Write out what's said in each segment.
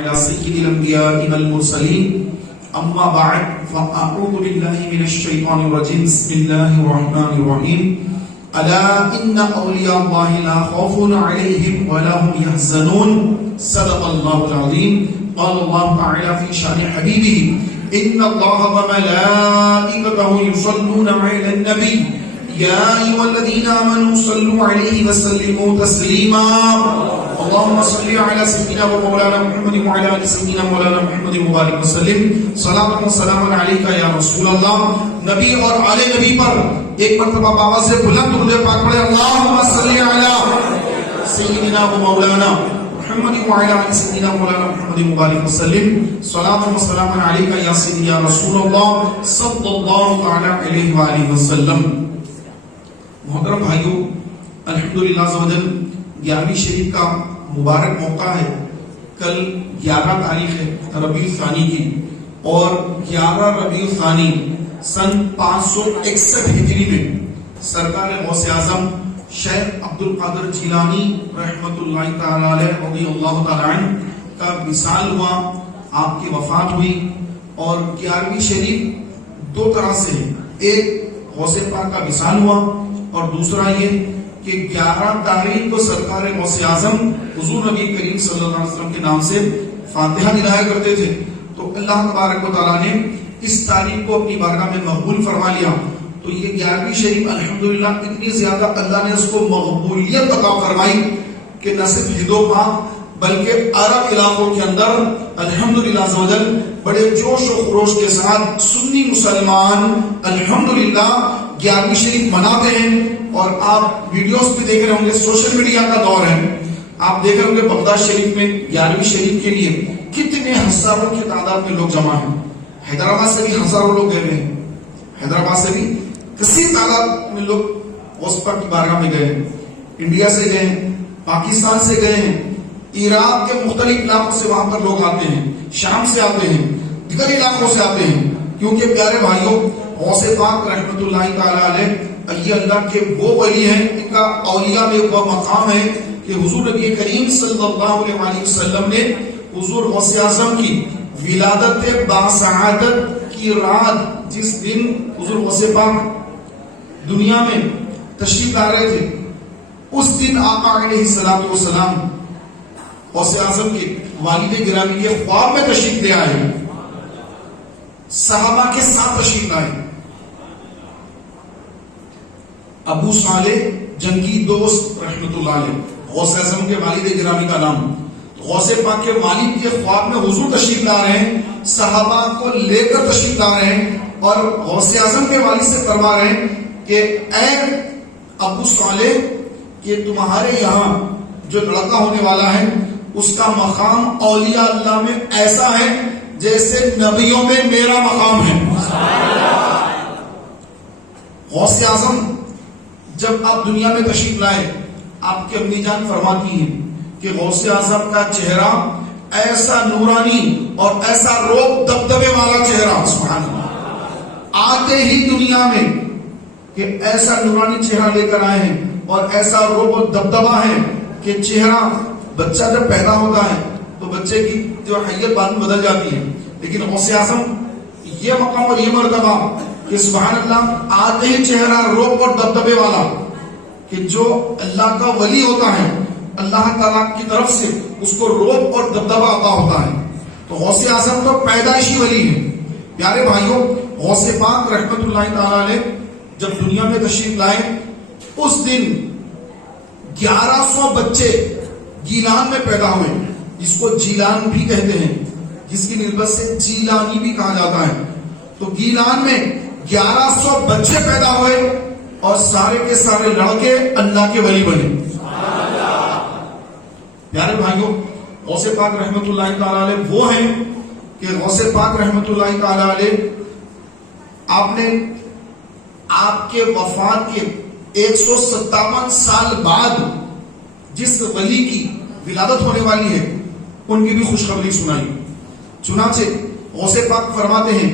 على سيد الأنبياء والمرسلين أما بعد فأعوذ بالله من الشيطان الرجيم بسم الله الرحمن الرحيم ألا إن أولياء الله لا خوف عليهم ولا هم يحزنون صدق الله العظيم قال الله تعالى في شأن حبيبه إن الله وملائكته يصلون على النبي يا أيها الذين آمنوا صلوا عليه وسلموا تسليما اللهم صل على سيدنا ومولانا محمد وعلى آل سيدنا مولانا محمد مبارک وسلم صلاۃ و سلام علیک یا رسول اللہ. نبی اور آل نبی پر ایک مرتبہ بابا سے بلند درود پاک پڑھے. اللهم صل علی سیدنا ومولانا محمد وعلى آل سيدنا مولانا محمد مبارک وسلم صلاۃ و سلام علیک یا سیدی یا رسول اللہ صلی اللہ تعالی علیہ وآلہ وسلم. محترم بھائیو، الحمدللہ عزوجل 11ویں شریف کا مبارک موقع ہے. کل 11 تاریخ ہے ربیع الثانی کی، اور 11 ربیع الثانی سن 561 ہجری میں سرکار غوث اعظم شیخ عبد القادر جیلانی رحمۃ اللہ تعالی علیہ رضی اللہ تعالی عنہ کا وصال ہوا، آپ کی وفات ہوئی. اور 11ویں شریف دو طرح سے ہے، ایک غوث پاک کا وصال ہوا اور دوسرا یہ کہ 11 تاریخ کو سرکار غوث اعظم حضور نبی کریم صلی اللہ علیہ وسلم کے نام سے فاتحہ دلایا کرتے تھے. تو اللہ تبارک و تعالیٰ نے اس تاریخ کو اپنی بارگاہ میں مقبول فرما لیا. تو یہ 11ویں شریف الحمدللہ اتنی زیادہ اللہ نے اس کو مقبولیت عطا فرمائی کہ نہ صرف ہند و پاک بلکہ عرب علاقوں کے اندر الحمدللہ عزوجل بڑے جوش و خروش کے ساتھ سنی مسلمان الحمدللہ 11ویں شریف مناتے ہیں. اور آپ ویڈیوز پہ دیکھ رہے ہوں گے، سوشل میڈیا کا دور ہے، آپ دیکھ رہے ہوں گے بغداد شریف میں 11ویں شریف کے لیے کتنے ہزاروں کی تعداد میں لوگ جمع ہیں. حیدرآباد سے بھی ہزاروں لوگ گئے ہیں، حیدرآباد سے بھی کسی تعداد میں لوگ غوث پاک کی بارگاہ میں گئے ہیں. انڈیا سے گئے ہیں، پاکستان سے گئے ہیں، عراق کے مختلف علاقوں سے وہاں پر لوگ آتے ہیں، شام سے آتے ہیں، دیگر علاقوں سے آتے ہیں. کیونکہ پیارے بھائیوں، غوث پاک رحمت اللہ تعالی علیہ یہ اللہ کے وہ ولی ہیں، ان کا اولیاء میں وہ مقام ہے کہ حضور نبی کریم صلی اللہ علیہ وسلم نے حضور غوث اعظم کی ولادت باسعادت کی رات جس دن حضور غوث پاک دنیا میں تشریف لا رہے تھے، اس دن آقا علیہ الصلوۃ والسلام غوث اعظم کے والد گرامی کے خواب میں تشریف لے آئے، صحابہ کے ساتھ تشریف لائے. ابو صالح جنگی دوست رحمت اللہ علیہ غوث اعظم کے والد گرامی کا نام. غوث پاک کے والد کے خواب میں حضور تشریف لا رہے ہیں، صحابہ کو لے کر تشریف لا رہے ہیں، اور غوث اعظم کے والد سے فرما رہے ہیں کہ اے ابو صالح کہ تمہارے یہاں جو لڑکا ہونے والا ہے اس کا مقام اولیاء اللہ میں ایسا ہے جیسے نبیوں میں میرا مقام ہے. غوث اعظم جب آپ دنیا میں تشریف لائے، آپ کی امی جان فرماتی ہیں کہ غوث اعظم کا چہرہ ایسا نورانی اور ایسا روب دبدبے والا چہرہ، سبحان اللہ، آتے ہی دنیا میں کہ ایسا نورانی چہرہ لے کر آئے ہیں اور ایسا روب و دبدبا ہے کہ چہرہ بچہ جب پیدا ہوتا ہے تو بچے کی جو حیت بعد میں بدل جاتی ہے، لیکن غوث اعظم یہ مقام اور یہ مرتبہ کہ سبحان اللہ آتے ہی چہرہ روب اور دبدبے والا، کہ جو اللہ کا ولی ہوتا ہے اللہ تعالیٰ کی طرف سے اس کو روب اور دبدبا عطا ہوتا ہے. تو غوث اعظم تو پیدائشی ولی ہے. پیارے بھائیوں، غوث پاک رحمت اللہ تعالی علیہ جب دنیا میں تشریف لائے، اس دن 1100 بچے گیلان میں پیدا ہوئے، جس کو جیلان بھی کہتے ہیں، جس کی نسبت سے جیلانی بھی کہا جاتا ہے. تو گیلان میں 1100 بچے پیدا ہوئے اور سارے کے سارے لڑکے اللہ کے ولی بنے. پیارے بھائیوں، غوث پاک رحمت اللہ تعالی علیہ وہ ہیں کہ غوث پاک رحمت اللہ تعالی علیہ آپ نے آپ کے وفات کے 157 سال بعد جس ولی کی ولادت ہونے والی ہے ان کی بھی خوشخبری سنائی. چنانچہ غوث پاک فرماتے ہیں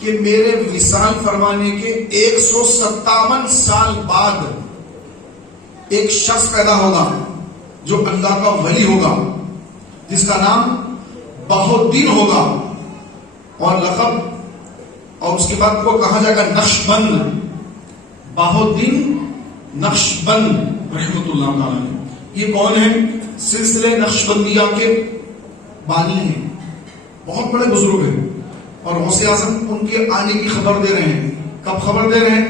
کہ میرے وصال فرمانے کے 157 سال بعد ایک شخص پیدا ہوگا جو اللہ کا ولی ہوگا، جس کا نام بہاؤالدین ہوگا اور لقب، اور اس کے بعد کو کہا جائے گا نقشبند، بہاؤالدین نقشبند رحمت اللہ تعالی۔ یہ کون ہے؟ سلسلے نقشبندیہ کے بانی ہیں، بہت بڑے بزرگ ہیں، اور غوث اعظم ان کے آنے کی خبر دے رہے ہیں۔ کب خبر دے رہے ہیں؟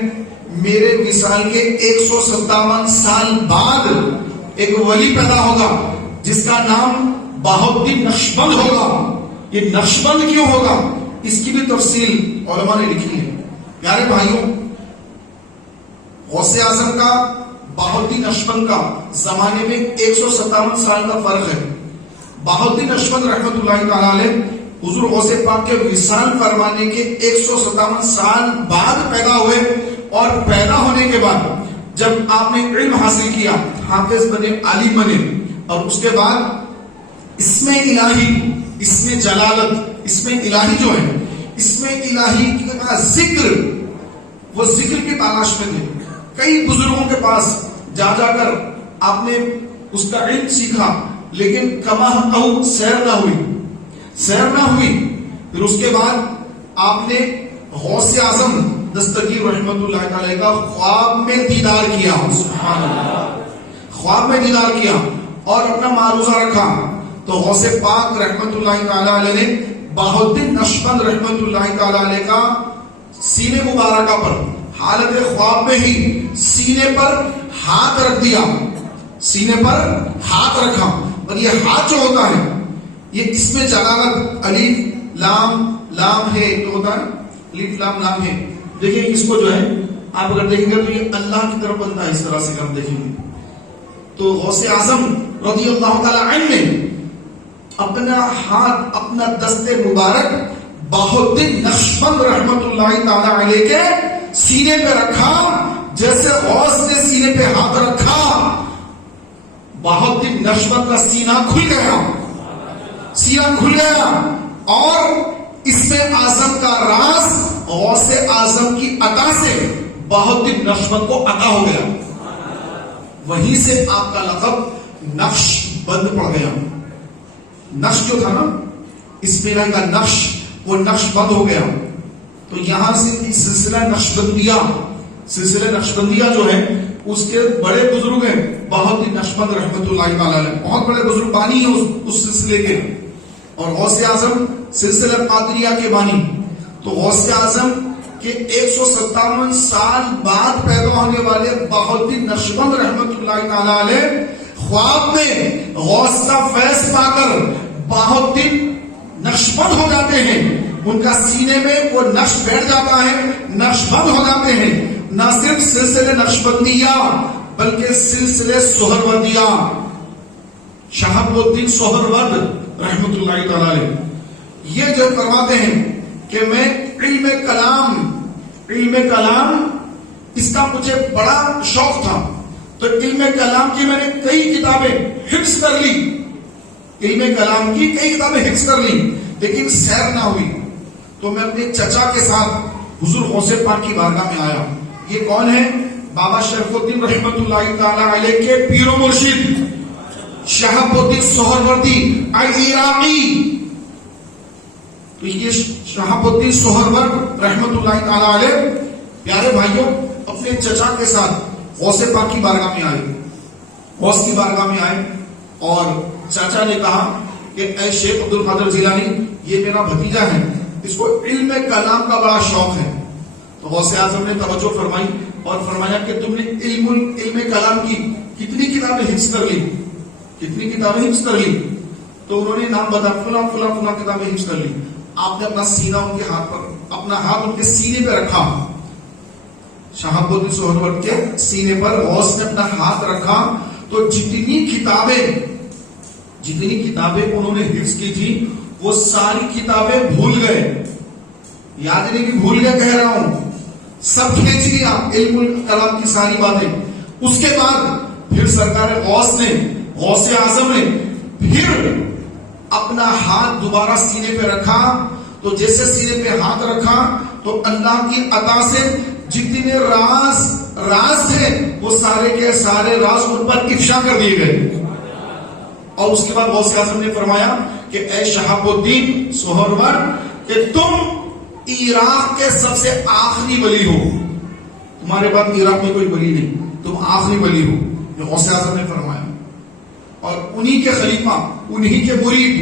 میرے وصال کے 157 سال بعد ایک ولی پیدا ہوگا جس کا نام بہاؤالدین نقشبند ہوگا۔ یہ نقشبند کیوں ہوگا اس کی بھی تفصیل علماء نے لکھی ہے۔ پیارے بھائیوں، غوث اعظم کا بہاؤالدین نقشبند کا زمانے میں 157 سال کا فرق ہے۔ بہاؤالدین نقشبند رحمت اللہ تعالی علیہ حضور غوث پاک کے وصال فرمانے کے 157 سال بعد پیدا ہوئے، اور پیدا ہونے کے بعد جب آپ نے علم حاصل کیا، حافظ بنے، عالم بنے، اور اس کے بعد اسم الہی، اسم جلالت، اسم الہی جو ہے، اسم الہی کا ذکر، وہ ذکر کی تلاش میں تھے۔ کئی بزرگوں کے پاس جا جا کر آپ نے اس کا علم سیکھا، لیکن کما ہم سیر نہ ہوئی۔ پھر اس کے بعد آپ نے غوث اعظم دستگیر رحمت اللہ تعالی کا خواب میں دیدار کیا، سبحان اللہ، خواب میں دیدار کیا اور اپنا معروضہ رکھا۔ تو غوث پاک رحمت اللہ تعالی علیہ نے بہاؤالدین نقشبند رحمت اللہ تعالی علیہ کا سینے مبارکہ پر حالت خواب میں ہی سینے پر ہاتھ رکھ دیا، سینے پر ہاتھ رکھا۔ اور یہ ہاتھ جو ہوتا ہے یہ اس میں جلالت، الف لام ہے، جو ہوتا ہے الف لام لام ہے۔ دیکھیں اس کو جو ہے آپ اگر دیکھیں گے تو یہ اللہ کی طرف بنتا ہے، اس طرح سے ہم دیکھیں گے تو غوث اعظم رضی اللہ تعالی عنہ نے اپنا ہاتھ، اپنا دست مبارک بہاؤالدین نقشبند رحمت اللہ تعالی علیہ کے سینے پہ رکھا۔ جیسے غوث نے سینے پہ ہاتھ رکھا، بہاؤالدین نقشبند کا سینہ کھل گیا، اور اس میں اعظم کا راز غوث اعظم کی عطا سے بہاؤالدین نقشبند کو عطا ہو گیا۔ وہیں سے آپ کا لقب نقشبند پڑ گیا۔ نقش جو تھا نا، اس میرا کا نقش، وہ نقشبند ہو گیا۔ تو یہاں سے سلسلہ نقشبندیہ جو ہے اس کے بڑے بزرگ ہیں بہاؤالدین نقشبند رحمت اللہ تعالی علیہ، بہت بڑے بزرگ بانی ہیں اس سلسلے کے، اور غوث اعظم سلسلہ قادریہ کے بانی۔ تو غوث اعظم کے 157 سال بعد پیدا ہونے والے بہاؤالدین نقشبند رحمت اللہ تعالی علیہ خواب میں غوث کا فیض پا کر بہاؤالدین نقشبند ہو جاتے ہیں، ان کا سینے میں وہ نقش بیٹھ جاتا ہے، نقشبند ہو جاتے ہیں۔ نہ صرف سلسلے نقشبندیہ بلکہ سلسلے سہروردیہ، شہاب الدین سہرورد رحمت اللہ تعالی علیہ یہ جو فرماتے ہیں کہ میں علم کلام اس کا مجھے بڑا شوق تھا، تو علم کلام کی میں نے کئی کتابیں حفظ کر لی، علم کلام کی کئی کتابیں حفظ کر لی، لیکن سیر نہ ہوئی۔ تو میں اپنے چچا کے ساتھ حضور غوث پاک کی بارگاہ میں آیا۔ یہ کون ہے؟ بابا شریف الدین رحمت اللہ تعالی علیہ کے پیر و مرشد شہاب الدین سہروردی العراقی۔ تو یہ شہاب الدین سہرورد رحمت اللہ تعالی علیہ پیارے بھائیوں اپنے چچا کے ساتھ غوث پاک کی بارگاہ میں آئے، غوث کی بارگاہ میں آئے، اور چاچا نے کہا کہ اے شیخ عبد القادر جیلانی، یہ میرا بھتیجا ہے، اس کو علم کلام کا بڑا شوق ہے۔ تو غوث اعظم نے توجہ فرمائی اور فرمایا کہ تم نے علم کلام کی کتنی کتابیں حفظ کر لی، کتنی کتابیں حفظ کر لی؟ تو انہوں نے نام بتا، فلاں فلاں فلاں کتابیں حفظ کر لی۔ آپ نے اپنا سینہ ان کے ہاتھ پر، اپنا ہاتھ ان کے سینے پہ رکھا، شہاب الدین سہرورد کے سینے پر غوث نے اپنا ہاتھ رکھا، تو جتنی کتابیں انہوں نے حفظ کی تھی وہ ساری کتابیں بھول گئے، یاد نہیں کہ بھول گئے کہہ رہا ہوں، سب کھینچ لیا علم کلام کی ساری باتیں۔ اس کے بعد پھر سرکار غوث اعظم نے پھر اپنا ہاتھ دوبارہ سینے پہ رکھا، تو جیسے سینے پہ ہاتھ رکھا تو اللہ کی عطا سے جتنے راز تھے وہ سارے کے سارے راز ان پر افشا کر دیے گئے، اور اس کے بعد غوث اعظم نے فرمایا کہ اے شہاب الدین سہرورد کہ تم عراق کے سب سے آخری ولی ہو، تمہارے بعد عراق میں کوئی ولی نہیں، تم آخری ولی ہو، جو غوث اعظم نے فرمایا. اور انہی کے خلیفہ، انہی کے مرید،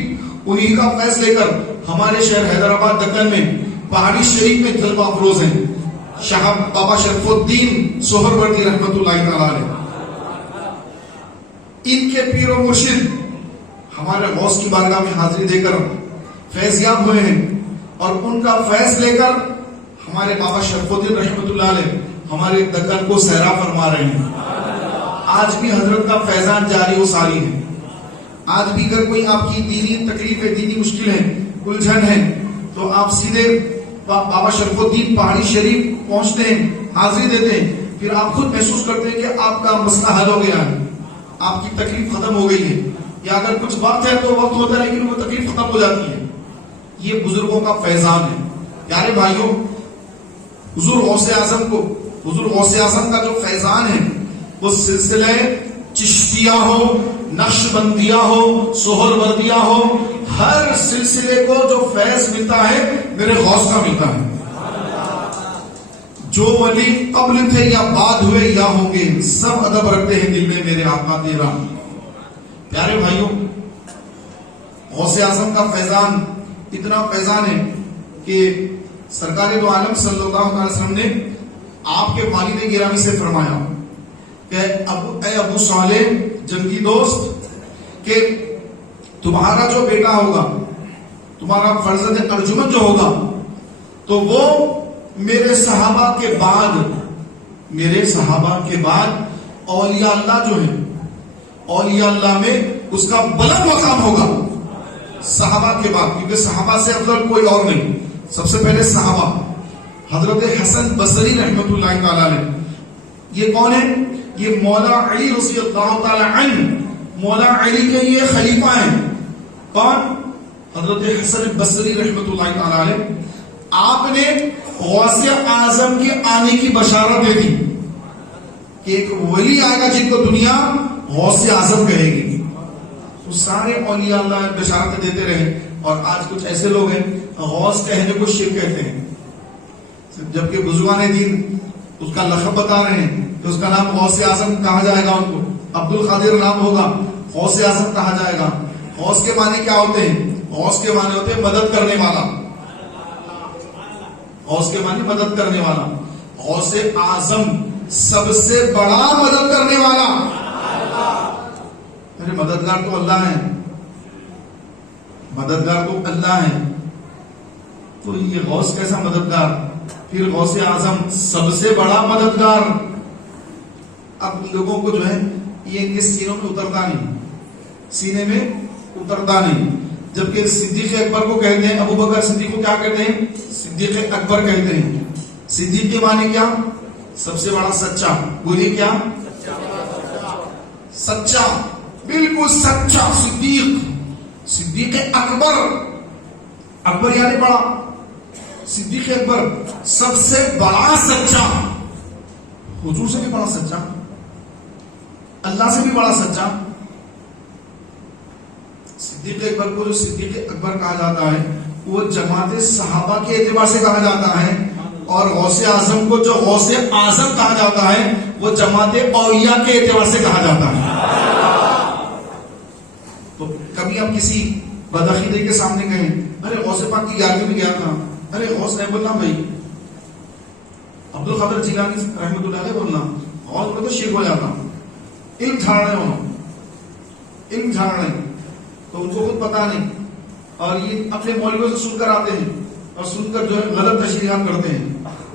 انہی کا فیض لے کر ہمارے شہر حیدرآباد دکن میں پہاڑی شریف میں جلوہ افروز ہیں شاہ بابا شرف الدین سہروردی رحمت اللہ تعالی علیہ. ان کے پیر و مرشد ہمارے غوث کی بارگاہ میں حاضری دے کر فیض یاب ہوئے ہیں، اور ان کا فیض لے کر ہمارے بابا شرف الدین رحمت اللہ علیہ ہمارے دکن کو سیرا فرما رہے ہیں. آج بھی حضرت کا فیضان جاری و ساری ہے. آج بھی اگر کوئی آپ کی دینی تکلیف ہے، دینی مشکل ہے، الجھن ہے، تو آپ سیدھے بابا شرف الدین پہاڑی شریف پہنچتے ہیں، حاضری دیتے ہیں، پھر آپ خود محسوس کرتے ہیں کہ آپ کا مسئلہ حل ہو گیا ہے، آپ کی تکلیف ختم ہو گئی ہے. یا اگر کچھ وقت ہے تو وقت ہوتا ہے لیکن وہ تکلیف ختم ہو جاتی ہے. یہ بزرگوں کا فیضان ہے. پیارے بھائیوں، حضور غوث اعظم کو، حضور غوث اعظم کا جو فیضان ہے وہ سلسلہ چشتیہ ہو، نقش بندیہ ہو، سہروردیہ ہو، ہر سلسلے کو جو فیض ملتا ہے میرے غوث کا ملتا ہے. جو ولی قبل تھے یا بعد ہوئے یا ہوں گے، سب ادب رکھتے ہیں دل میں میرے آقا تیرا. پیارے بھائیوں، غوث اعظم کا فیضان اتنا فیضان ہے کہ سرکار دو عالم صلی اللہ علیہ وسلم نے آپ کے والد گرامی سے فرمایا کہ اے ابو صالح جنگی دوست، کہ تمہارا جو بیٹا ہوگا، تمہارا فرزند ارجمند جو ہوگا، تو وہ میرے صحابہ کے بعد اولیاء اللہ جو ہیں، اولیاء اللہ میں اس کا بلند مقام ہوگا صحابہ کے بعد، کیونکہ صحابہ سے افضل کوئی اور نہیں. سب سے پہلے صحابہ حضرت حسن بصری رحمت اللہ تعالی علیہ. یہ کون ہے؟ یہ مولا علی رضی اللہ تعالی عنہ، مولا علی کے یہ خلیفہ ہیں. کون؟ حضرت حسن بصری رحمت اللہ تعالی علیہ. آپ نے غوث اعظم کے آنے کی بشارت دے دی کہ ایک ولی آئے گا جن کو دنیا غوث اعظم کہے گی. تو سارے اولیاء اللہ بشارت دیتے رہے. اور آج کچھ ایسے لوگ ہیں غوث کہنے کو شرک کہتے ہیں، جبکہ بزرگان دین اس کا لقب بتا رہے ہیں کہ اس کا نام غوث اعظم کہا جائے گا. ان کو عبد القادر نام ہوگا، غوث اعظم کہا جائے گا. غوث کے معنی کیا ہوتے ہیں؟ غوث کے معنی ہوتے ہیں مدد کرنے والا. غوث کے معنی مدد کرنے والا. غوث اعظم سب سے بڑا مدد کرنے والا. میرے مددگار تو اللہ ہے، مددگار تو اللہ ہے. تو یہ غوث کیسا مددگار؟ پھر غوث اعظم سب سے بڑا مددگار. اب لوگوں کو جو ہے یہ اس سینوں میں اترتا نہیں، سینے میں اترتا نہیں. جبکہ صدیق اکبر کو کہتے ہیں، ابو بکر صدیق کو کیا کہتے ہیں؟ صدیق اکبر کہتے ہیں. صدیق کے معنی کیا؟ سب سے بڑا سچا. بولیے کیا؟ سچا، بالکل سچا. صدیق اکبر، اکبر یعنی بڑا. صدیق اکبر سب سے بڑا سچا، حضور سے بھی بڑا سچا، اللہ سے بھی بڑا سچا. صدیق اکبر کو جو صدیق اکبر کہا جاتا ہے وہ جماعت صحابہ کے اعتبار سے کہا جاتا ہے، اور غوث اعظم کو جو غوث اعظم کہا جاتا ہے وہ جماعت اولیاء کے اعتبار سے کہا جاتا ہے. تو کبھی آپ کسی بدعقیدے کے سامنے کہیں ارے غوث پاک کی یاد میں گیا تھا، ارے غوث نہیں بولنا بھائی، عبد القادر جیلانی رحمت اللہ علیہ بولنا، غوث بولے تو شرک ہو جاتا. علم جھاڑ رہے ہوں، علم جھاڑ رہے ہیں، تو ان کو خود پتا نہیں، اور یہ اپنے مولویوں سے سن کر آتے ہیں اور سن کر جو ہے غلط تشریحات کرتے ہیں.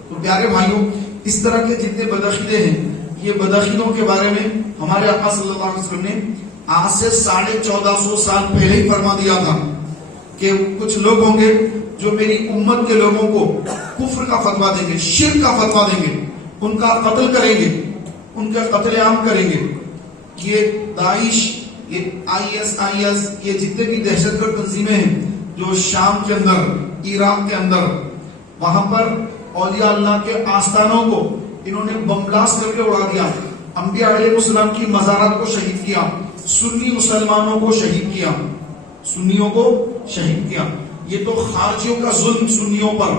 تو پیارے بھائیوں، اس طرح کے جتنے بدعقیدے ہیں، یہ بدعقیدوں کے بارے میں ہمارے آقا صلی اللہ علیہ وسلم نے آج سے 1450 سال پہلے ہی فرما دیا تھا کہ کچھ لوگ ہوں گے جو میری امت کے لوگوں کو کفر کا فتویٰ دیں گے، شرک کا فتویٰ دیں گے، ان کا قتل کریں گے، ان کا قتل عام کریں گے. یہ داعش، یہ IS، یہ جتنے بھی دہشت گرد تنظیمیں ہیں جو شام کے اندر، عراق کے اندر، وہاں پر اولیاء اللہ کے آستانوں کو انہوں نے بم بلاسٹ کر کے اڑا دیا، انبیاء علیہ السلام کی مزارات کو شہید کیا، سنی مسلمانوں کو شہید کیا، سنیوں کو شہید کیا. یہ تو خارجیوں کا ظلم سنیوں پر.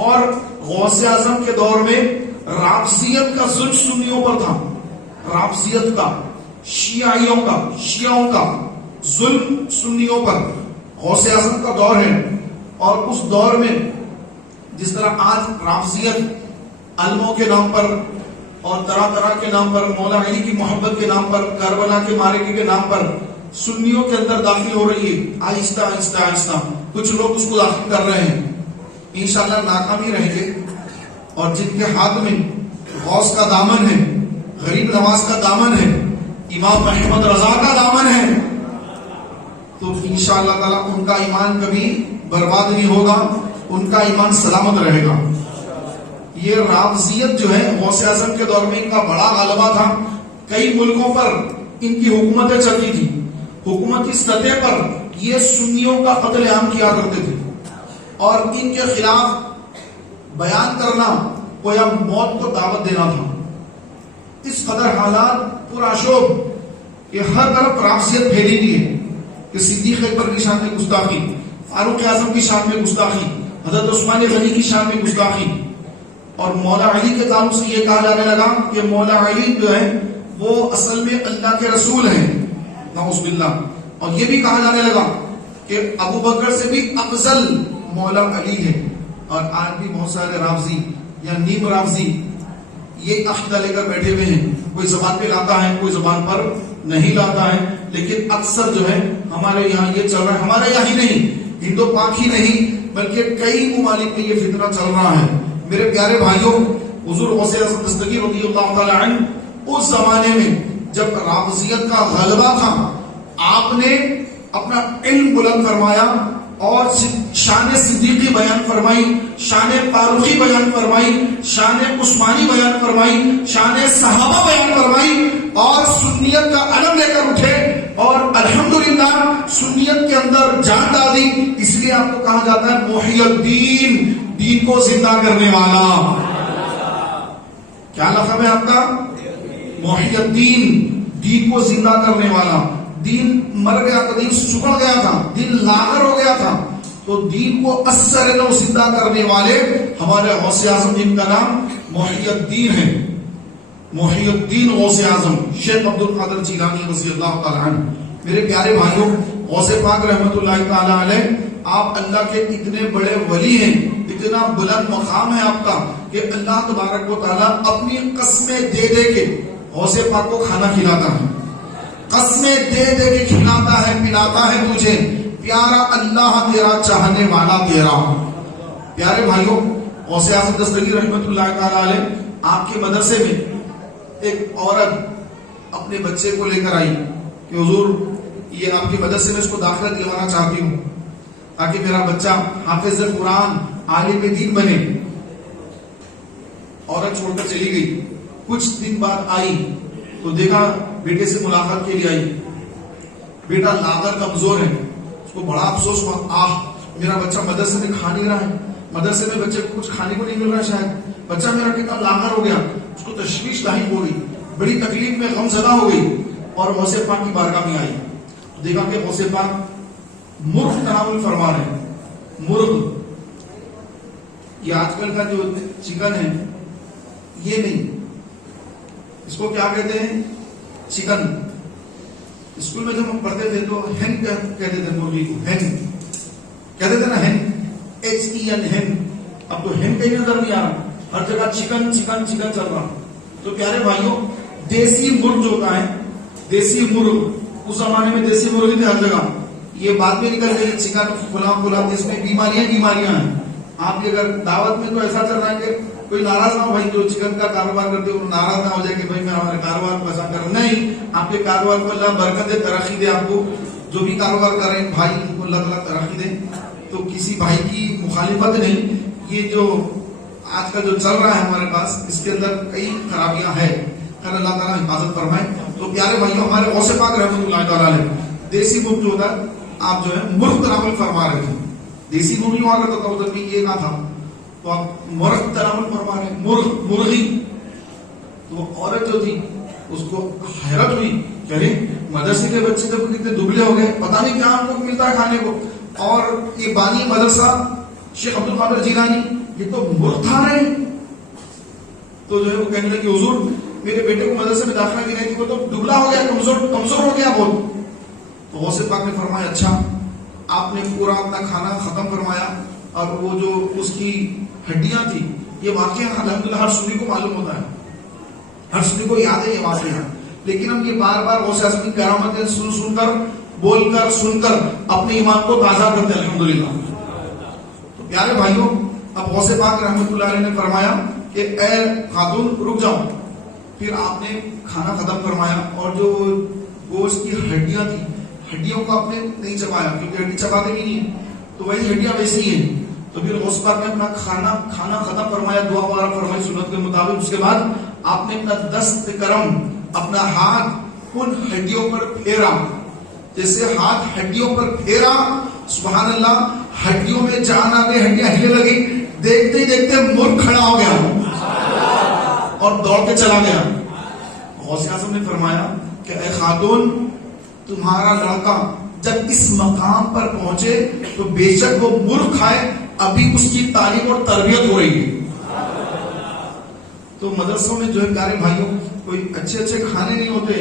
اور غوث اعظم کے دور میں رافضیت کا ظلم سنیوں پر تھا، رافضیت کا، شیعوں کا ظلم سنیوں پر. غوث اعظم کا دور ہے، اور اس دور میں جس طرح آج رافضیت علموں کے نام پر اور طرح طرح کے نام پر، مولا علی کی محبت کے نام پر، کربلا کے معرکے کے نام پر سنیوں کے اندر داخل ہو رہی ہے. آہستہ آہستہ آہستہ کچھ لوگ اس کو داخل کر رہے ہیں. انشاءاللہ ناکامی رہیں گے. اور جن کے ہاتھ میں غوث کا دامن ہے، غریب نواز کا دامن ہے، امام احمد رضا کا دامن ہے، تو انشاءاللہ تعالیٰ ان کا ایمان کبھی برباد نہیں ہوگا، ان کا ایمان سلامت رہے گا. یہ رافضیت جو ہے غوث اعظم کے دور میں ان کا بڑا غلبہ تھا. کئی ملکوں پر ان کی حکومتیں چلتی تھی. حکومتی سطح پر یہ سنیوں کا قتل عام کیا کرتے تھے، اور ان کے خلاف بیان کرنا گویا موت کو دعوت دینا تھا. اس قدر حالات پرآشوب کہ ہر طرف رافضیت پھیلی ہوئی ہے کہ صدیق اکبر کی شان میں گستاخی، فاروق اعظم کی شان میں گستاخی، حضرت عثمان غنی کی شان میں گستاخی. اور مولا علی کے تعلق سے یہ کہا جانے لگا کہ مولا علی جو ہے وہ اصل میں اللہ کے رسول ہیں، نعوذ باللہ. اور یہ بھی کہا جانے لگا کہ ابو بکر سے بھی افضل مولا علی ہے. اور آج بھی بہت سارے رافضی یا نیم رافضی یہ عقیدہ لے کر بیٹھے ہوئے ہیں. کوئی زبان پہ لاتا ہے، کوئی زبان پر نہیں لاتا ہے، لیکن اکثر جو ہے ہمارے یہاں یہ چل رہا ہے. ہمارے یہاں ہی نہیں، ہند و پاک ہی نہیں، بلکہ کئی ممالک میں یہ فتنہ چل رہا ہے. میرے پیارے بھائیوں، حضور غوث اعظم دستگیر رضی اللہ تعالی عنہ اس زمانے میں جب رافضیت کا غلبہ تھا، آپ نے اپنا علم بلند فرمایا اور شان صدیقی بیان فرمائی، شان فاروقی بیان فرمائی، شان عثمانی بیان فرمائی، شان صحابہ بیان فرمائی، اور سنیت کا علم لے کر اٹھے اور الحمدللہ سنیت کے اندر جان ڈالی. اس لیے آپ کو کہا جاتا ہے محی الدین، دین کو زندہ کرنے والا. کیا لقب ہے آپ کا؟ محی الدین، دین کو زندہ کرنے والا. دین مر گیا تھا، دین سکڑ گیا تھا، دین لاغر ہو گیا تھا، تو دین کو اثر نو زندہ کرنے والے ہمارے غوث اعظم، جن کا نام محی الدین ہے. محی الدین غوث اعظم شیخ عبد القادر جیلانی رضی اللہ تعالی عنہ. میرے پیارے بھائیوں، غوث پاک رحمت اللہ تعالی علیہ، آپ اللہ کے اتنے بڑے ولی ہیں، اتنا بلند مقام ہے آپ کا کہ اللہ تبارک و تعالیٰ اپنی قسمیں دے دے کے غوث پاک کو کھانا کھلاتا ہے، قسمیں دے دے کے کھلاتا ہے، پلاتا ہے تجھے. پیارا اللہ تیرا، چاہنے والا تیرا. پیارے بھائیوں، غوث اعظم دستگیر رحمت اللہ تعالی علیہ، آپ کے مدرسے میں ایک عورت اپنے بچے کو لے کر آئی کہ حضور یہ آپ کے مدرسے میں اس کو داخلہ دلوانا چاہتی ہوں تاکہ میرا بچہ حافظ قرآن، عالم دین بنے. عورت چھوڑ کر چلی گئی. کچھ دن بعد آئی تو دیکھا بیٹے سے ملاقات کے لیے آئی. بیٹا لاغر کمزور ہے. اس کو بڑا افسوس ہوا، میرا بچہ مدرسے میں کھا نہیں رہا ہے، مدرسے میں بچے کو کچھ کھانے کو نہیں مل رہا ہے، شاید بچہ میرا کتنا لاغر ہو گیا. اس کو تشویش لاحق ہو گئی، بڑی تکلیف میں غم زدہ ہو گئی، اور غوث پاک کی بارگاہ میں آئی. دیکھا کہ غوث پاک مرغ تناول فرما رہے ہیں. مرغ، یہ آج کل کا جو چکن ہے یہ نہیں، اس کو کیا کہتے ہیں؟ چکن. اسکول میں جب ہم پڑھتے تھے تو ہین کہتے تھے، مرغی کو ہین کہتے تھے نا، ہین، HEN، ہین. اب تو ہین کہیں نظر نہیں آ رہا، ہر جگہ چکن چکن چکن چل رہا. تو پیارے بھائیوں، دیسی مرغ جو ہوتا ہے، دیسی مرغ، اس زمانے میں دیسی مرغ تھے ہر جگہ. یہ بات میں نکل گئی چکن فلاں فلاں، اس میں بیماریاں ہیں. آپ کی اگر دعوت میں تو ایسا چل رہا ہے کہ کوئی ناراض نہ ہو، بھائی جو چکن کا کاروبار کرتے ہو ناراض نہ ہو جائے کہ بھائی میں ہمارے کاروبار کو ایسا کر. نہیں، آپ کے کاروبار کو اللہ برکت دے، ترقی دے. آپ کو جو بھی کاروبار کر رہے ہیں بھائی، ان کو اللہ تعالیٰ ترقی دے. تو کسی بھائی کی مخالفت نہیں. یہ جو آج کل جو چل رہا ہے ہمارے پاس، اس کے اندر کئی خرابیاں ہیں، خیر اللہ تعالیٰ حفاظت فرمائے. تو پیارے بھائیوں، ہمارے غوث پاک رحمۃ اللہ تعالیٰ علیہ دیسی مرغ جو ہوتا ہے، آپ جو ہے مرغ تناول فرما رہے تھے. دیسی مرغی ہوا کرتا تھا ادھر بھی، یہ نہ تھا، تو آپ مرغ تناول فرما رہے ہیں. مرغی. تو وہ عورت جو تھی اس کو حیرت ہوئی کہ ارے مدرسے کے بچے دیکھو کتنے دبلے ہو گئے, پتہ نہیں کیا ان کو ملتا ہے کھانے کو. اور یہ بانی مدرسہ شیخ عبد القادر جیلانی, یہ تو مرغ کھا رہے ہیں. تو جو ہے وہ کہنے لگے حضور میرے بیٹے کو مدرسے میں داخلہ دینے کی, وہ تو دبلا ہو گیا, کمزور ہو گیا بہت. تو غوث پاک نے فرمایا اچھا. آپ نے پورا اپنا کھانا ختم فرمایا, اور وہ جو اس کی ہڈیاں تھی, یہ واقعہ الحمدللہ ہر سنی کو معلوم ہوتا ہے, ہر سنی کو یاد ہے یہ واقعہ, لیکن ہم یہ بار بار غوث اعظم کی کرامتیں سن کر, بول کر, سن کر اپنے ایمان کو تازہ کرتے ہیں الحمدللہ. تو پیارے بھائیوں, اب غوث پاک رحمۃ اللہ علیہ نے فرمایا کہ اے خاتون رک جاؤ. پھر آپ نے کھانا ختم فرمایا, اور جو گوشت کی ہڈیاں تھی, ہڈیوں کو آپ نے نہیں چبایا, کیونکہ ہڈی چباتے بھی نہیں ہے, تو وہی ہڈیاں ویسی ہیں. تو پھر غوث پاک نے اپنا کھانا ختم فرمایا, دعا وغیرہ فرمائی سنت کے مطابق. اس کے بعد آپ نے اپنا دست کرم, اپنا ہاتھ ان ہڈیوں پر پھیرا. جیسے ہاتھ ہڈیوں پر پھیرا, سبحان اللہ, ہڈیوں میں جان آ گئی, ہڈیاں ہلنے لگی. دیکھتے ہی دیکھتے مرغ کھڑا ہو گیا اور دوڑ کے چلا گیا. غوث اعظم نے فرمایا کہ اے خاتون, تمہارا لڑکا جب اس مقام پر پہنچے تو بے شک وہ مرغ کھائے, ابھی اس کی تعلیم اور تربیت ہو رہی ہے. تو مدرسوں میں جو ہے پیارے بھائیوں کوئی اچھے کھانے نہیں ہوتے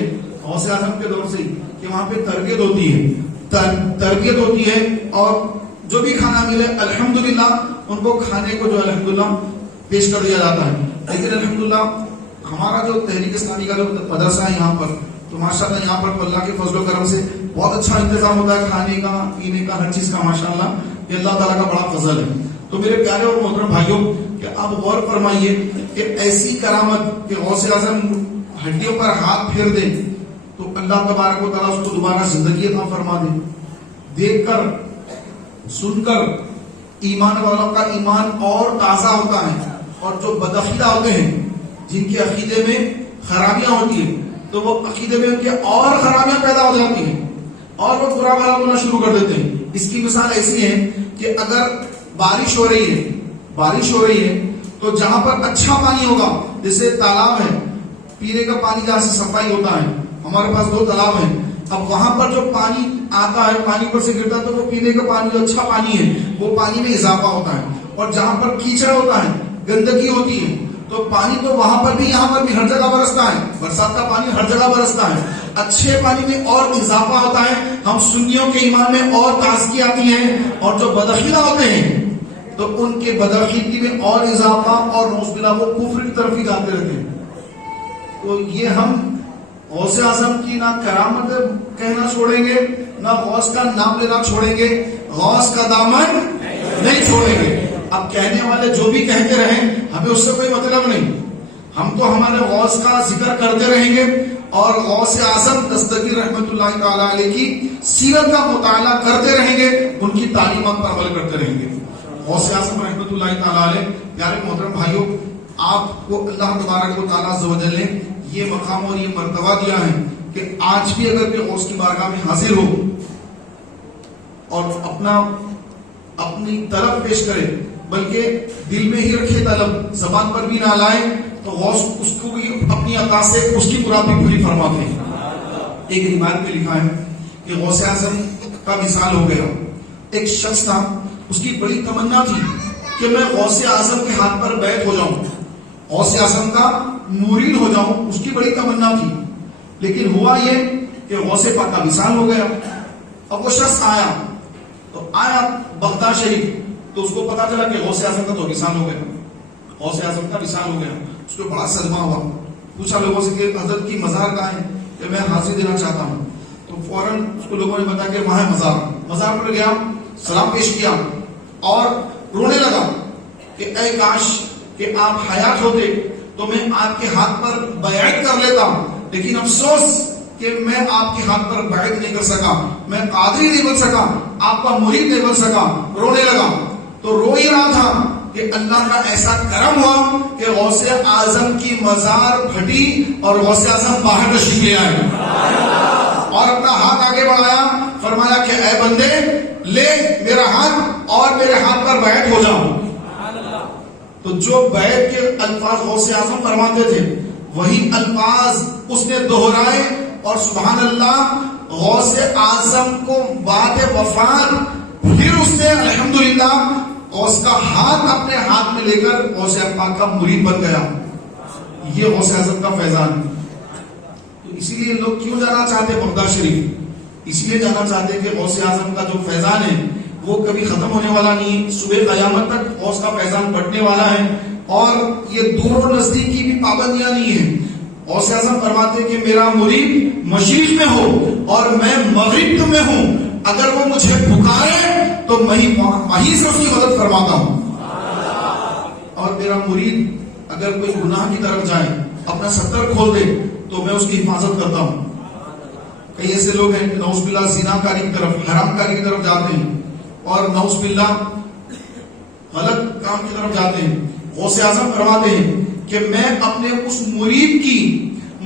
غوث اعظم کے دور سے, کہ وہاں پہ تربیت ہوتی ہے, اور جو بھی کھانا ملے الحمدللہ ان کو کھانے کو جو الحمدللہ پیش کر دیا جاتا ہے. لیکن الحمدللہ ہمارا جو تحریک اسلامی کا جو مدرسہ ہے یہاں پر, تو ماشاءاللہ یہاں پر اللہ کے فضل و کرم سے بہت اچھا انتظام ہوتا ہے کھانے کا, پینے کا, ہر چیز کا. ماشاءاللہ یہ اللہ تعالیٰ کا بڑا فضل ہے. تو میرے پیارے اور محترم بھائیوں, کہ آپ غور فرمائیے کہ ایسی کرامت کہ غوث اعظم ہڈیوں پر ہاتھ پھیر دے تو اللہ تبارک و تعالیٰ اس کو دوبارہ زندگی عطا فرما دے. دیکھ کر, سن کر ایمان والوں کا ایمان اور تازہ ہوتا ہے, اور جو بدعقیدہ ہوتے ہیں, جن کے عقیدے میں خرابیاں ہوتی ہیں, تو وہ عقیدے میں ان کے اور خرابیاں پیدا ہو جاتی ہیں, اور وہ برا بھلا بولنا شروع کر دیتے ہیں. اس کی مثال ایسی ہے کہ اگر بارش ہو رہی ہے تو جہاں پر اچھا پانی ہوگا, جیسے تالاب ہے, پینے کا پانی جہاں سے صفائی ہوتا ہے, ہمارے پاس 2 تالاب ہیں, اب وہاں پر جو پانی آتا ہے, پانی پر سے گرتا ہے, تو وہ پینے کا پانی جو اچھا پانی ہے وہ پانی میں اضافہ ہوتا ہے. اور جہاں پر کیچڑ ہوتا ہے, گندگی ہوتی ہے, تو پانی تو وہاں پر بھی یہاں پر بھی ہر جگہ برستا ہے, برسات کا پانی ہر جگہ برستا ہے. اچھے پانی میں اور اضافہ ہوتا ہے, ہم سنیوں کے ایمان میں اور تازگی آتی ہے, اور جو بدعقیدہ ہوتے ہیں تو ان کے بدعقیدگی میں اور اضافہ, اور نعوذ باللہ وہ کفر کی طرف ہی جاتے رہتے ہیں. تو یہ ہم غوث اعظم کی نہ کرامت کہنا چھوڑیں گے, نہ غوث کا نام لینا چھوڑیں گے, غوث کا دامن نہیں چھوڑیں گے. اب کہنے والے جو بھی کہتے رہیں, ہمیں اس سے کوئی مطلب نہیں. ہم تو ہمارے غوث کا ذکر کرتے رہیں گے, اور غوث اعظم دستگیر رحمت اللہ تعالی علیہ کی سیرت کا مطالعہ کرتے رہیں گے, ان کی تعلیمات پر عمل کرتے رہیں گے. غوث اعظم رحمت اللہ تعالی علیہ, پیارے محترم بھائیوں, آپ کو اللہ تبارک و تعالیٰ عز و جل نے یہ مقام اور یہ مرتبہ دیا ہے کہ آج بھی اگر کوئی غوث کی بارگاہ میں حاضر ہو اور اپنی طلب پیش کرے, بلکہ دل میں ہی رکھے طلب, زبان پر بھی نہ لائے, تو غوث اس کو بھی اپنی عطا سے اس کی مراد بھی پوری فرماتے ہیں. ایک روایت میں لکھا ہے کہ غوث اعظم کا وصال ہو گیا. ایک شخص تھا, اس کی بڑی تمنا تھی کہ میں غوث اعظم کے ہاتھ پر بیعت ہو جاؤں, غوث اعظم کا مرید ہو جاؤں, اس کی بڑی تمنا تھی. لیکن ہوا یہ کہ غوث پاک کا وصال ہو گیا. اب وہ شخص آیا بغداد شریف, تو اس کو پتا چلا کہ غوث اعظم کا تو وصال ہو گیا, غوث اعظم کا وصال ہو گیا. اس کو بڑا صدمہ ہوا, پوچھا لوگوں سے کہ حضرت کی مزار کہاں ہے, کہ میں حاضری دینا چاہتا ہوں. تو فوراً اس کو لوگوں نے بتایا کہ وہاں ہے مزار پر گیا, سلام پیش کیا اور رونے لگا کہ اے کاش کہ آپ حیات ہوتے تو میں آپ کے ہاتھ پر بیعت کر لیتا, لیکن افسوس کہ میں آپ کے ہاتھ پر بیعت نہیں کر سکا, میں قادری نہیں بن سکا, آپ کا مرید نہیں بن سکا. رونے لگا. تو رو ہی رہا تھا کہ اللہ کا ایسا کرم ہوا کہ غوث اعظم کی مزار پھٹی اور غوث اعظم باہر تشریف لے آئے اور اپنا ہاتھ آگے بڑھایا, فرمایا کہ اے بندے لے میرا ہاتھ اور میرے ہاتھ پر بیعت ہو جاؤ. تو جو بیعت کے الفاظ غوث اعظم فرماتے تھے وہی الفاظ اس نے دہرائے اور سبحان اللہ غوث اعظم کو بعد وفات پھر اس نے الحمدللہ غوث کا ہاتھ اپنے ہاتھ میں لے کر غوث پاک کا مرید بن گیا. یہ غوث اعظم کا فیضان. تو اسی لیے لوگ کیوں جانا چاہتے ہیں بغداد شریف؟ اسی لیے جانا چاہتے ہیں کہ غوث اعظم کا جو فیضان ہے وہ کبھی ختم ہونے والا نہیں. صبح قیامت تک غوث کا فیضان بڑھنے والا ہے اور یہ دور و نزدیک کی بھی پابندیاں نہیں ہیں. غوث اعظم فرماتے ہیں کہ میرا مرید مشرق میں ہو اور میں مغرب میں ہوں، اگر وہ مجھے پکارے تو میں وہیں سے اس کی مدد فرماتا ہوں. اور میرا مرید اگر کوئی گناہ کی طرف جائے، اپنا ستر کھول دے تو میں اس کی حفاظت کرتا ہوں. کئی ایسے لوگ ہیں نعوذ باللہ زنا کاری کی طرف، حرام کاری کی طرف جاتے ہیں اور نعوذ باللہ غلط کام کی طرف جاتے ہیں. غوث اعظم فرماتے ہیں کہ میں اپنے اس مرید کی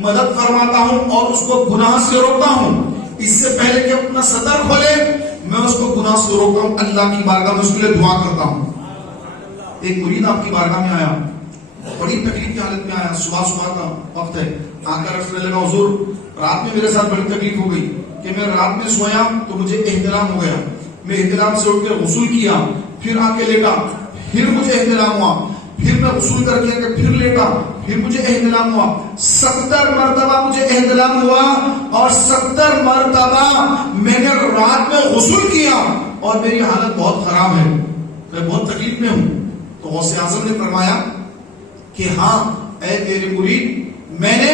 مدد فرماتا ہوں اور اس کو گناہ سے روکتا ہوں. اس سے پہلے کہ اپنا صدر کھولے میں اس کو گناہ سے روکتا ہوں. اللہ کی بارگاہ میں اس کے لیے دعا کرتا ہوں. ایک مرید آپ کی بارگاہ میں آیا، بڑی تکلیف کی حالت میں آیا، صبح کا وقت ہے، آ کر رسول اللہ حضور رات میں میرے ساتھ بڑی تکلیف ہو گئی کہ میں رات میں سویا تو مجھے احتلام ہو گیا. میں احتلام سے اٹھ کے غسل کیا، پھر آ کے لیٹا، پھر مجھے احتلام ہوا، پھر میں غسل کر کے پھر لیٹا، پھر مجھے احتلام ہوا. 70 مرتبہ مجھے احتلام ہوا اور 70 مرتبہ میں نے رات میں غسل کیا اور میری حالت بہت خراب ہے، میں بہت تکلیف میں ہوں. تو غوث اعظم نے فرمایا کہ ہاں اے میرے مرید، میں نے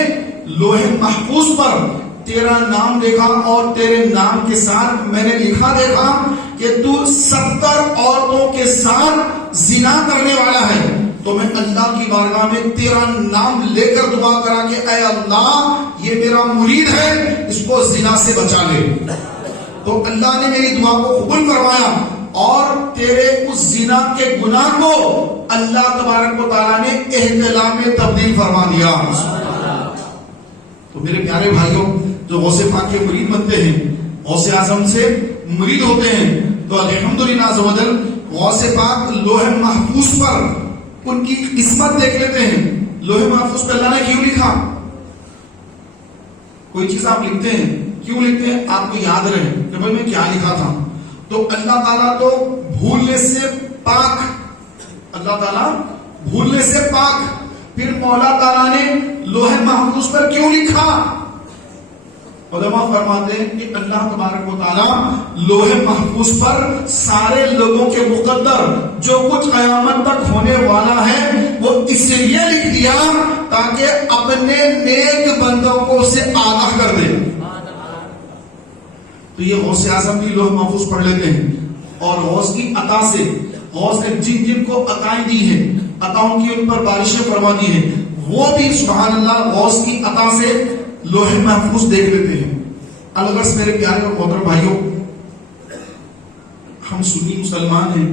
لوح محفوظ پر تیرا نام دیکھا اور تیرے نام کے ساتھ میں نے لکھا دیکھا کہ تو 70 عورتوں کے ساتھ زنا کرنے والا ہے. تو میں اللہ کی بارگاہ میں تیرا نام لے کر دعا کرا کہ اے اللہ یہ میرا مرید ہے، اس کو زنا سے بچا لے. تو اللہ نے میری دعا کو قبول کروایا اور تیرے اس زنا کے گناہ کو اللہ تبارک و تعالیٰ نے احتلام میں تبدیل فرما دیا. تو میرے پیارے بھائیوں، جو غوث پاک کے مرید بنتے ہیں، غوث اعظم سے مرید ہوتے ہیں، تو الحمدللہ عز و جل غوث پاک لوح محفوظ پر ان کی قسمت دیکھ لیتے ہیں. لوح محفوظ پہ اللہ نے کیوں لکھا؟ کوئی چیز آپ لکھتے ہیں، کیوں لکھتے ہیں؟ آپ کو یاد رہے کہ بھائی میں کیا لکھا تھا. تو اللہ تعالیٰ تو بھولنے سے پاک، اللہ تعالیٰ بھولنے سے پاک. پھر مولا تعالیٰ نے لوح محفوظ پر کیوں لکھا؟ علماء فرماتے ہیں کہ اللہ تبارک و تعالیٰ لوح محفوظ پر سارے لوگوں کے مقدر جو کچھ قیامت تک ہونے والا ہے وہ اس لیے لکھ دیا تاکہ اپنے نیک بندوں کو اسے آگاہ کر دے. تو یہ غوث اعظم بھی لوح محفوظ پڑھ لیتے ہیں اور غوث کی عطا سے، غوث نے جن جن کو عطائیں دی ہیں، عطاؤں کی ان پر بارشیں فرما دی ہیں، وہ بھی سبحان اللہ غوث کی عطا سے لوح محفوظ دیکھ لیتے ہیں. الغرض میرے پیارے اور محترم بھائیوں، ہم سنی مسلمان ہیں،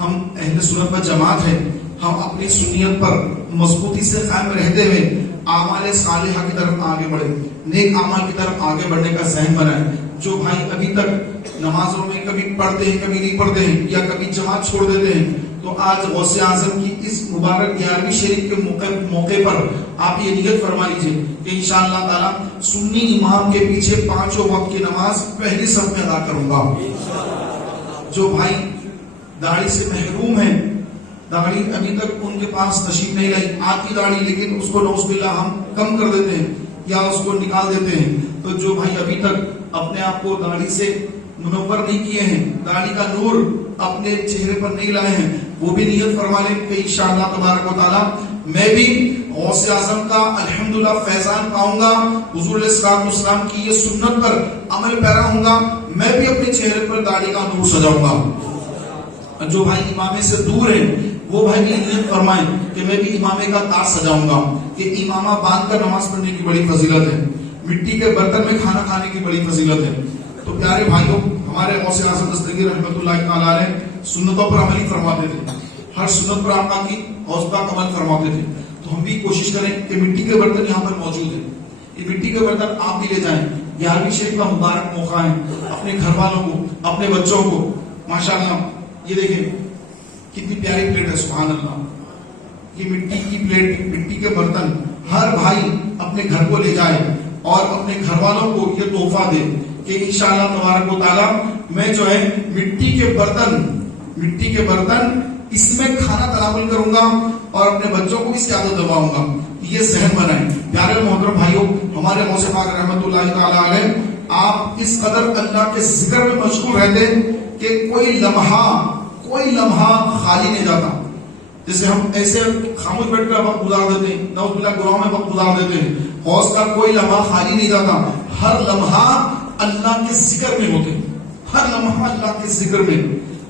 ہم اہل سنت و جماعت ہیں، ہم اپنی سنیت پر مضبوطی سے قائم رہتے ہوئے اعمال صالحہ کی طرف آگے بڑھیں، نیک اعمال کی طرف آگے بڑھنے کا ذہن بنائیں. جو بھائی ابھی تک نمازوں میں کبھی پڑھتے ہیں کبھی نہیں پڑھتے ہیں یا کبھی جماعت چھوڑ دیتے ہیں، تو آج غوث اعظم کی اس مبارک 11ویں شریف کے موقع پر آپ یہ نیت فرما لیجیے کہ انشاءاللہ تعالی سنی امام کے پیچھے 5 وقت کی نماز پہلی صف میں ادا کروں گا. جو بھائی داڑھی سے محروم ہیں، داڑھی ابھی تک ان کے پاس تشریف نہیں لائی، آتی داڑھی لیکن اس کو نعوذ باللہ ہم کم کر دیتے ہیں یا اس کو نکال دیتے ہیں، تو جو بھائی ابھی تک اپنے آپ کو داڑھی سے منور نہیں کیے ہیں، داڑھی کا نور اپنے چہرے پر نہیں لائے ہیں، وہ بھی نیت فرما لیں کہ انشاءاللہ تبارک و تعالی میں بھی غوث اعظم کا الحمدللہ فیضان پاؤں گا، حضور علیہ الصلوۃ والسلام کی یہ سنت پر عمل پیرا ہوں گا، میں بھی اپنے چہرے پر داڑھی کا نور سجاؤں گا. جو بھائی امامے سے دور ہیں وہ بھائی بھی نیت فرمائیں کہ میں بھی امامے کا تاج سجاؤں گا. کہ امامہ باندھ کر نماز پڑھنے کی بڑی فضیلت ہے، مٹی کے برتن میں کھانا کھانے کی بڑی فضیلت ہے. تو پیارے بھائیوں، ہمارے غوث اعظم دستگیر رحمۃ اللہ تعالی علیہ سنتوں پر عمل فرماتے تھے، ہر سنت پر آپ کی غوث پاک عمل فرماتے تھے. تو ہم بھی کوشش کریں کہ مٹی کے برتن یہاں پر موجود ہیں، یہ مٹی کے برتن آپ بھی لے جائیں. 11ویں شریف کا مبارک موقع ہے، اپنے گھر والوں کو، اپنے بچوں کو، ماشاءاللہ یہ دیکھیں کتنی پیاری پلیٹ ہے، سبحان اللہ. یہ مٹی کی پلیٹ، مٹی کے برتن ہر بھائی اپنے گھر کو لے جائے اور اپنے گھر والوں کو یہ تحفہ دے کہ انشاءاللہ تبارک و تعالیٰ میں جو ہے مٹی کے برتن اس میں کھانا تناول کروں گا اور اپنے بچوں کو اس کی عادت دلواؤں گا. یہ ذہن بنائیں. پیارے محترم بھائیوں، ہمارے غوث پاک رحمت اللہ تعالی علیہ آپ اس قدر اللہ کے ذکر میں مشغول رہتے کہ کوئی لمحہ خالی نہیں جاتا. جیسے ہم ایسے خاموش بیٹھ کر وقت گزار دیتے ہیں، نعوذ باللہ گناہوں میں وقت گزار دیتے ہیں. غوث کا کوئی لمحہ خالی نہیں جاتا، ہر لمحہ اللہ کے ذکر میں ہوتے، ہر لمحہ اللہ کے ذکر میں.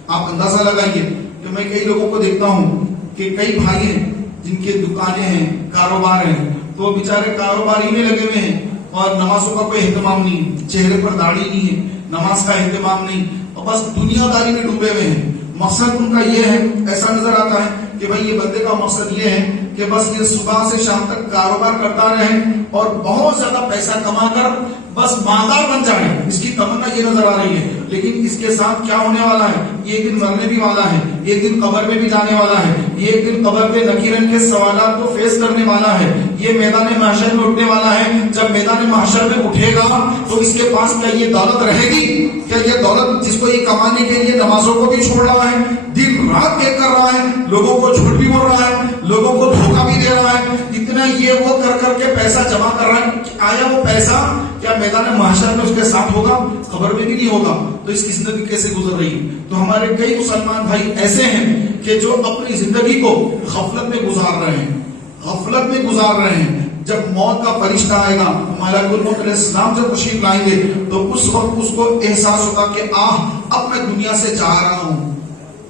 آپ اندازہ لگائیے کہ میں کئی لوگوں کو دیکھتا ہوں کہ کئی بھائی ہیں جن کے دکانیں ہیں، کاروبار ہیں، تو بیچارے کاروبار ہی میں لگے ہوئے ہیں اور نمازوں کا کوئی اہتمام نہیں، چہرے پر داڑھی نہیں ہے، نماز کا اہتمام نہیں، اور بس دنیا داری میں ڈوبے ہوئے ہیں. مقصد ان کا یہ ہے، ایسا نظر آتا ہے کہ بھائی یہ بندے کا مقصد یہ ہے کہ بس یہ صبح سے شام تک کاروبار کرتا رہے اور بہت زیادہ پیسہ کما کر بس مالدار بن جائے. اس کی تمنا یہ نظر آ رہی ہے. لیکن اس کے ساتھ کیا ہونے والا ہے؟ یہ ایک دن مرنے بھی والا ہے، ایک دن قبر میں بھی جانے والا ہے، یہ ایک دن قبر پہ نکیرن کے سوالات کو فیس کرنے والا ہے، یہ میدان محشر میں اٹھنے والا ہے. جب میدان محشر میں اٹھے گا تو اس کے پاس کیا یہ دولت رہے گی؟ کیا یہ دولت جس کو یہ کمانے کے لیے نمازوں کو بھی چھوڑ رہا ہے، دن رات ایک کر رہا ہے، لوگوں کو جھوٹ بھی بول رہا ہے، لوگوں کو دھوکہ بھی دے رہا ہے، اتنا یہ وہ کر کے پیسہ جمع کر رہا ہے، آیا وہ پیسہ کیا میدان محشر میں اس کے ساتھ ہوگا؟ خبر میں بھی نہیں ہوگا. تو اس کی زندگی کیسے گزر رہی ہے؟ تو ہمارے کئی مسلمان بھائی ایسے ہیں کہ جو اپنی زندگی کو غفلت میں گزار رہے ہیں. جب موت کا فرشتہ آئے گا، ملک الموت علیہ السلام جب تشریف لائیں گے تو اس وقت اس کو احساس ہوگا کہ اب میں دنیا سے جا رہا ہوں،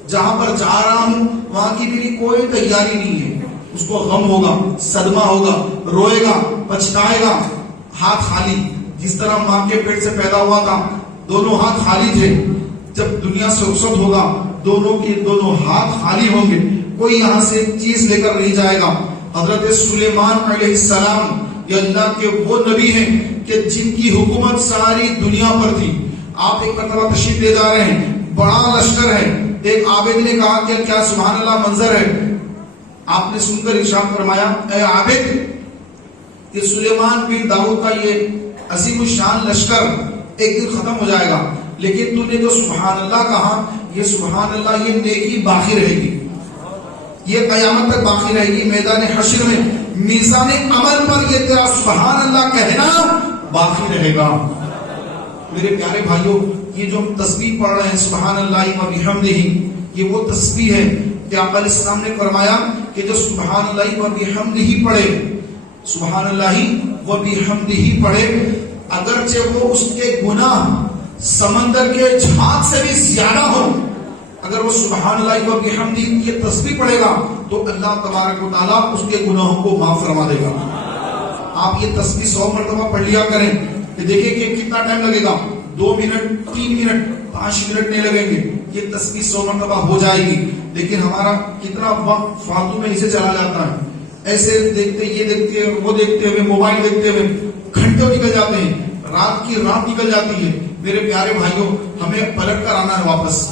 جہاں پر جا رہا ہوں وہاں کی میری کوئی تیاری نہیں ہے. اس کو غم ہوگا، صدمہ ہوگا، روئے گا، پچھتائے گا، ہاتھ خالی. جس طرح ماں کے پیٹ سے پیدا ہوا تھا دونوں ہاتھ خالی تھے، جب دنیا سے رخصت ہوگا دونوں کے دونوں ہاتھ خالی ہوں گے، کوئی یہاں سے چیز لے کر نہیں جائے گا. حضرت سلیمان علیہ السلام یہ اللہ کے وہ نبی ہیں کہ جن کی حکومت ساری دنیا پر تھی. آپ ایک مرتبہ تشریف لے جا رہے ہیں، بڑا لشکر ہے. ایک عابد نے کہا کہ کیا سبحان اللہ منظر ہے. آپ نے سن کر ارشاد فرمایا، اے عابد، کہ سلیمان بن داؤد کا یہ عظیم الشان لشکر ایک دن ختم ہو جائے گا، لیکن تو نے جو سبحان اللہ کہا، یہ سبحان اللہ یہ نیکی باقی رہے گی، یہ قیامت تک باقی رہے گی. میدان حشر میں میزان عمل پر یہ تیرا سبحان اللہ کہنا باقی رہے گا. میرے پیارے بھائیوں، یہ جو ہم تسبیح پڑھ رہے ہیں سبحان اللہ و بحمدہ، یہ وہ تسبیح ہے کہ آقا علیہ السلام نے فرمایا کہ جو سبحان اللہ و بحمدہ پڑھے، سبحان اللہ و بحمدہ پڑھے، اگرچہ وہ اس کے گناہ سمندر کے جھاگ سے بھی زیادہ ہو، اگر وہ سبحان اللہ و بحمدہ یہ تسبیح پڑھے گا تو اللہ تبارک و تعالیٰ اس کے گناہوں کو معاف فرما دے گا. آپ یہ تسبیح 100 مرتبہ پڑھ لیا کریں کہ دیکھیں کہ کتنا ٹائم لگے گا، 2 منٹ، 3 منٹ، 5 منٹ نہیں لگیں گے. یہ تسبیح 100 مرتبہ ہو جائے گی. لیکن ہمارا کتنا وقت فالتو میں اسے چلا جاتا ہے، ایسے دیکھتے یہ دیکھتے وہ دیکھتے ہوئے، موبائل دیکھتے ہوئے گھنٹوں نکل جاتے ہیں، رات کی رات نکل جاتی ہے. میرے پیارے بھائیوں، ہمیں پلٹ کر آنا ہے واپس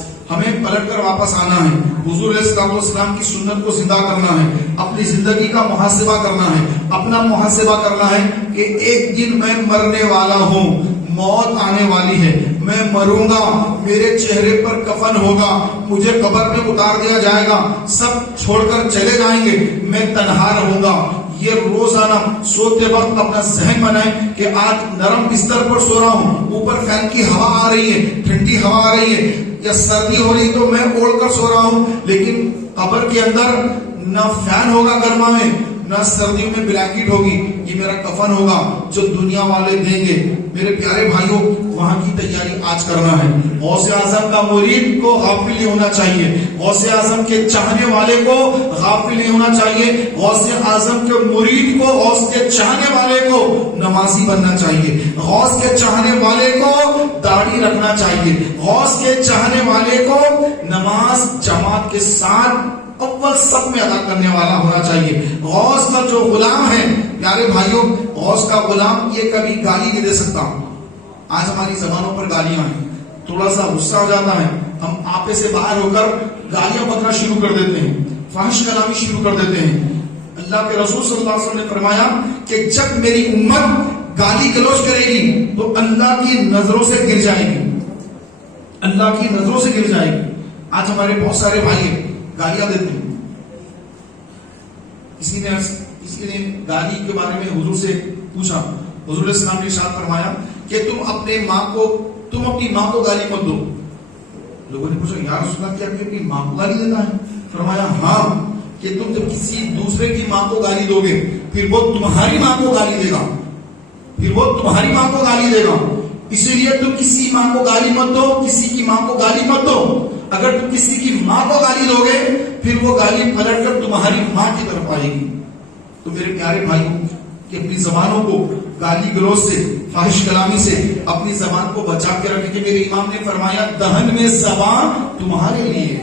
آنا ہے. حضور علیہ السلام کی سنت کو زندہ کرنا ہے، اپنی زندگی کا محاسبہ کرنا ہے، اپنا محاسبہ کرنا ہے کہ ایک دن میں مرنے والا ہوں، موت آنے والی ہے، میں مروں گا، میرے چہرے پر کفن ہوگا، مجھے قبر میں اتار دیا جائے گا، سب چھوڑ کر چلے جائیں گے، میں تنہا رہوں گا. یہ روزانہ سوتے وقت اپنا ذہن بنائیں کہ آج نرم بستر پر سو رہا ہوں، اوپر فین کی ہوا آ رہی ہے، ٹھنڈی ہوا آ رہی ہے، یا سردی ہو رہی تو میں اوڑھ کر سو رہا ہوں، لیکن قبر کے اندر نہ فین ہوگا گرما میں، نہ سردیوں میں بلینکٹ ہوگی، یہ میرا کفن ہوگا جو دنیا والے دیں گے. میرے پیارے بھائیوں، وہاں کی تیاری آج کرنا ہے. غوث اعظم کا مرید کو غافل نہیں ہونا چاہیے، غوث اعظم کے چاہنے والے کو غافل نہیں ہونا چاہیے، غوث اعظم کے مرید کو، غوث کے چاہنے والے کو نمازی بننا چاہیے، غوث کے چاہنے والے کو داڑھی رکھنا چاہیے، غوث کے چاہنے والے کو نماز جماعت کے ساتھ اول سب میں ادا کرنے والا ہونا چاہیے. غوث کا جو غلام ہے، پیارے بھائیوں، غوث کا غلام یہ کبھی گالی نہیں دے سکتا. آج ہماری زبانوں پر گالیاں ہیں، تھوڑا سا غصہ ہو جاتا ہے، ہم آپے سے باہر ہو کر گالیاں بکنا شروع کر دیتے ہیں، فحش کلامی شروع کر دیتے ہیں. اللہ کے رسول صلی اللہ علیہ وسلم نے فرمایا کہ جب میری امت گالی گلوچ کرے گی تو اللہ کی نظروں سے گر جائے گی، اللہ کی نظروں سے گر جائے گی۔ آج ہمارے بہت سارے بھائی گالیاں دیتے ہیں۔ کسی نے گالی کے بارے میں حضور سے پوچھا، حضور علیہ السلام نے ارشاد فرمایا کہ تم اپنی ماں کو گالی مت دو۔ لوگوں نے پوچھا یا رسول اللہ کیا اپنی ماں کو گالی دیتا ہے؟ فرمایا ہاں، کہ تم جب کسی دوسرے کی ماں کو گالی دو گے پھر وہ تمہاری ماں کو گالی دے گا، اسی لیے تم کسی ماں کو گالی مت دو، کسی کی ماں کو گالی مت دو۔ اگر تم کسی کی ماں کو گالی دو گے پھر وہ گالی پلٹ کر تمہاری ماں کی طرف آئے گی۔ تو میرے پیارے بھائیوں کہ اپنی زبانوں کو گالی گلوچ سے، فاحش کلامی سے اپنی زبان کو بچا کے رکھیں، کہ میرے امام نے فرمایا دہن میں زبان تمہارے لیے،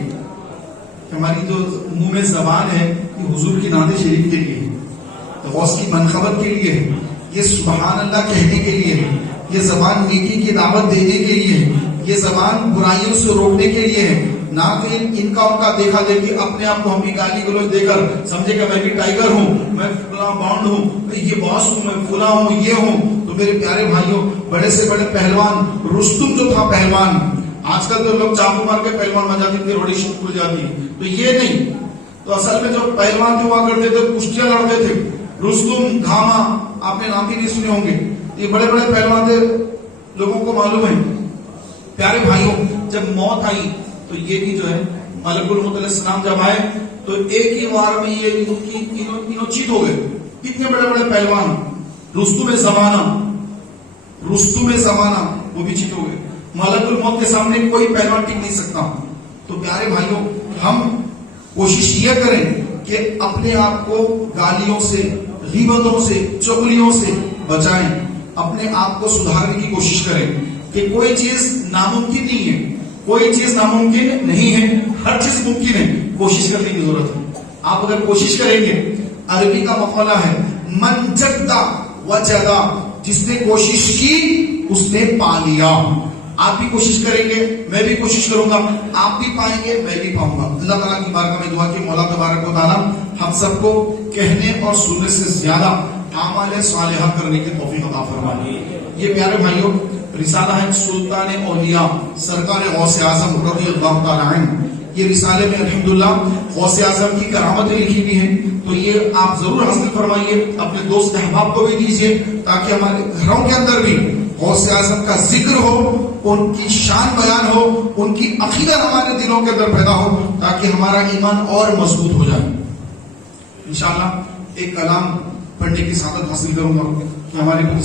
ہماری جو منہ میں زبان ہے یہ حضور کی نعت شریف کے لیے ہے، غوث کی منقبت کے لیے ہے، یہ سبحان اللہ کہنے کے لیے ہے، یہ زبان نیکی کی دعوت دینے کے لیے ہے، یہ زبان برائیوں سے روکنے کے لیے ہے، نہ کہ ان کا دیکھا دیکھی اپنے آپ کو ہم بھی گالی گلوچ دے کر سمجھے کہ میں بھی ٹائیگر ہوں، میں فلاں بانڈ ہوں، میں یہ باس ہوں، میں فلاں ہوں، یہ ہوں۔ تو میرے پیارے بھائیوں بڑے سے بڑے پہلوان رستم جو تھا پہلوان، آج کل تو لوگ چاقو مار کے پہلوان بن جاتے ہیں، روڑی کھل جاتی ہے، تو یہ نہیں۔ تو اصل میں جو پہلوان جو ہوا کرتے تھے کشتیاں لڑتے تھے، رستم، گھاما، آپ نے نام بھی نہیں سنے ہوں گے، یہ بڑے بڑے پہلوان تھے، لوگوں کو معلوم ہے۔ پیارے بھائیوں جب موت آئی تو یہ بھی جو ہے ملک الموت علیہ السلام جب آئے تو ایک ہی وار میں یہ انہوں چیت ہو گئے، اتنے بڑے بڑے پہلوان، رستم زمانہ وہ بھی چیت ہو گئے، ملک الموت کے سامنے کوئی پہلوان ٹک نہیں سکتا۔ تو پیارے بھائیوں ہم کوشش یہ کریں کہ اپنے آپ کو گالیوں سے، غیبتوں سے، چغلیوں سے بچائیں، اپنے آپ کو سدھارنے کی کوشش کریں کہ کوئی چیز ناممکن نہیں ہے، کوئی چیز ناممکن نہیں ہے، ہر چیز ممکن ہے، کوشش کرنے کی ضرورت ہے۔ آپ اگر کوشش کریں گے، عربی کا مقولہ ہے من جدہ وجدہ، جس نے کوشش کی اس نے پا لیا۔ آپ بھی کوشش کریں گے، میں بھی کوشش کروں گا، آپ بھی پائیں گے، میں بھی پاؤں گا۔ اللہ تعالیٰ کی بارگاہ میں دعا کہ مولا تبارک و تعالیٰ ہم سب کو کہنے اور سننے سے زیادہ اعمال صالحہ کرنے کی توفیق عطا فرمائے۔ یہ پیارے بھائیوں رسالہ ہے سلطان اولیاء سرکار غوث اعظم رضی اللہ تعالی عنہ، یہ رسالے میں الحمدللہ غوث اعظم کی کرامتیں لکھی ہوئی ہیں، تو یہ آپ ضرور حاصل فرمائیے، اپنے دوست احباب کو بھی دیجیے تاکہ ہمارے گھروں کے اندر بھی غوث اعظم کا ذکر ہو، ان کی شان بیان ہو، ان کی عقیدہ ہمارے دلوں کے اندر پیدا ہو، تاکہ ہمارا ایمان اور مضبوط ہو جائے۔ انشاءاللہ ایک کلام پڑھنے کی سعادت حاصل کروں گا کہ ہمارے اسلام